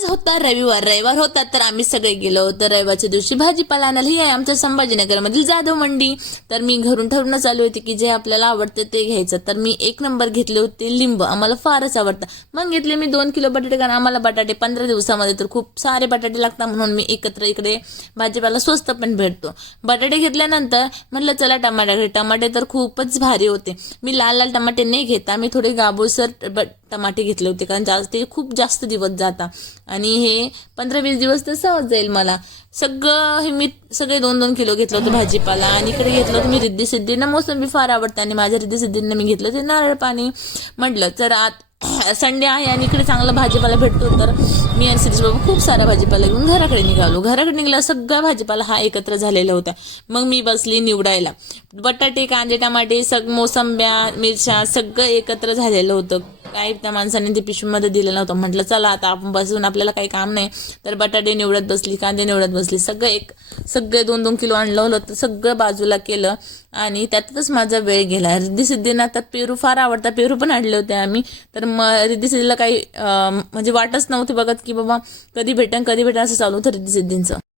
आज होता रविवार होता तर आम्ही सगळे गेलो होतो रविवारच्या दिवशी भाजीपाला आणायला. ही आहे आमच्या संभाजीनगरमधील जाधव मंडी. तर मी घरून ठरूनच आले होते की जे आपल्याला आवडतं ते घ्यायचं. तर मी एक नंबर घेतले होते लिंब, आम्हाला फारच आवडतं. मग घेतले मी 2 किलो बटाटे, कारण आम्हाला बटाटे 15 दिवसामध्ये तर खूप सारे बटाटे लागतात, म्हणून मी एकत्र इकडे भाजीपाला स्वस्त पण भेटतो. बटाटे घेतल्यानंतर म्हटलं चला टमाटे तर खूपच भारी होते. मी लाल लाल टमाटे नाही घेता, मी थोडे गाबूसर टमाटे घेतले होते, कारण ते खूप जास्त दिवस जातात आणि हे 15-20 दिवस तर सहज जाईल मला. मी सगळे 2-2 किलो घेतलं होतं भाजीपाला. आणि इकडे घेतलं होतं मी रिद्धी सिद्धींना मोसंबी फार आवडते आणि माझ्या रिद्धी सिद्धींना मी घेतलं ते नारळ पाणी. म्हटलं तर संडे आहे आणि इकडे चांगला भाजीपाला भेटतो, तर मी आणि सिद्धीश बाबा खूप सारा भाजीपाला घेऊन घराकडे निघालो. घराकडे निघाला सगळा भाजीपाला हा एकत्र झालेला होता. मग मी बसली निवडायला. बटाटे, कांदे, टमाटे, मोसंब्या, मिरच्या सगळं एकत्र झालेलं होतं. काय त्या माणसाने ते पिशवीमध्ये दिलेलं नव्हतं. म्हटलं चला आता आपण बसून, आपल्याला काही काम नाही. तर बटाटे निवडत बसली, कांदे निवडत बसली. सगळे 2-2 किलो आणलं होतं, सगळं बाजूला केलं आणि त्यातच माझा वेळ गेला. रिद्धी सिद्धींना तर पेरू फार आवडतात, पेरू पण आणले होते आम्ही. तर रिद्धी सिद्धीला काही म्हणजे वाटच नव्हती बघत की बाबा कधी भेटन असं चालू होतं रिद्धी सिद्धींचं.